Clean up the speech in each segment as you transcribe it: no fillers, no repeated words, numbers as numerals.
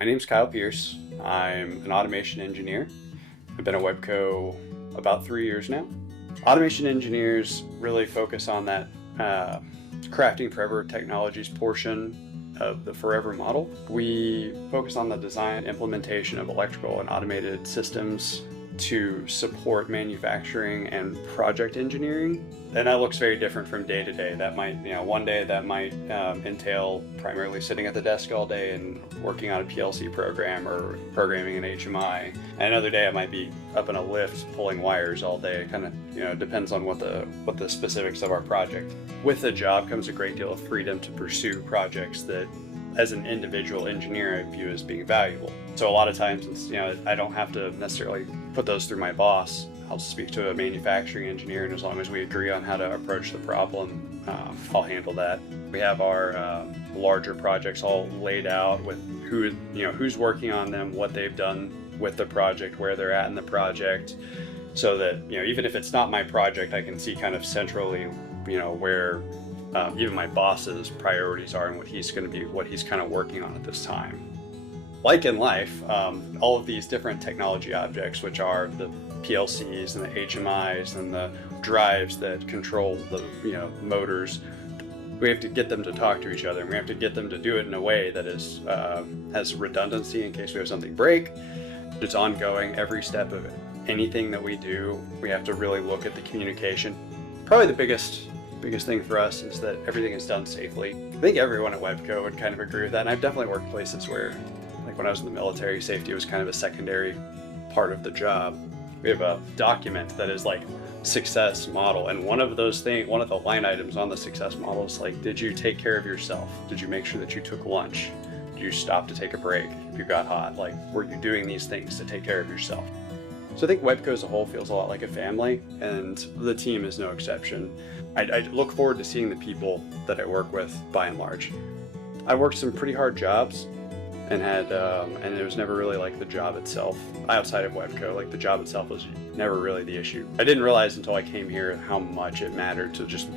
My name's Kyle Pierce. I'm an automation engineer. I've been at Webco about 3 years now. Automation engineers really focus on that crafting forever technologies portion of the forever model. We focus on the design and implementation of electrical and automated systems to support manufacturing and project engineering. And that looks very different from day to day. That might, one day that might entail primarily sitting at the desk all day and working on a PLC program or programming an HMI. And another day it might be up in a lift pulling wires all day. It kind of, depends on what the specifics of our project. With the job comes a great deal of freedom to pursue projects that, as an individual engineer, I view as being valuable. So a lot of times, I don't have to necessarily put those through my boss. I'll speak to a manufacturing engineer, and as long as we agree on how to approach the problem, I'll handle that. We have our larger projects all laid out with who's working on them, what they've done with the project, where they're at in the project, so that even if it's not my project, I can see kind of centrally, where even my boss's priorities are and what he's kind of working on at this time. Like in life, all of these different technology objects, which are the PLCs and the HMIs and the drives that control the motors, we have to get them to talk to each other, and we have to get them to do it in a way that has redundancy in case we have something break. It's ongoing. Every step of it, anything that we do, we have to really look at the communication. Probably the biggest thing for us is that everything is done safely. I think everyone at Webco would kind of agree with that, and I've definitely worked places where, like when I was in the military, safety was kind of a secondary part of the job. We have a document that is like success model, and one of the line items on the success model is like, did you take care of yourself? Did you make sure that you took lunch? Did you stop to take a break if you got hot? Like, were you doing these things to take care of yourself? So I think Webco as a whole feels a lot like a family, and the team is no exception. I look forward to seeing the people that I work with by and large. I worked some pretty hard jobs and and it was never really like the job itself outside of Webco. Like the job itself was never really the issue. I didn't realize until I came here how much it mattered to just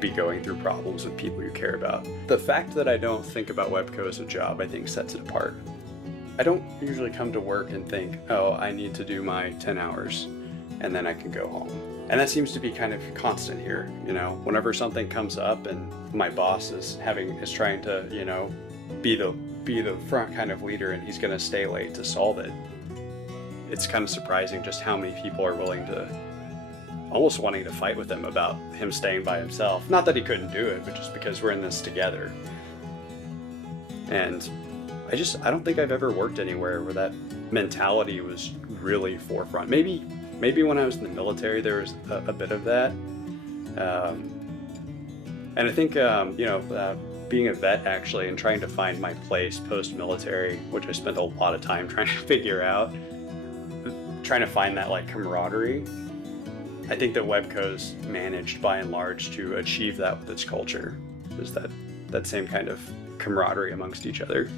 be going through problems with people you care about. The fact that I don't think about Webco as a job, I think sets it apart. I don't usually come to work and think, oh, I need to do my 10 hours and then I can go home. And that seems to be kind of constant here. Whenever something comes up and my boss is trying to, be the front kind of leader, and he's going to stay late to solve it, it's kind of surprising just how many people are almost wanting to fight with him about him staying by himself. Not that he couldn't do it, but just because we're in this together. And I don't think I've ever worked anywhere where that mentality was really forefront. Maybe when I was in the military, there was a bit of that. And I think, being a vet actually and trying to find my place post-military, which I spent a lot of time trying to figure out, trying to find that like camaraderie. I think that Webco's managed by and large to achieve that with its culture, is that same kind of camaraderie amongst each other.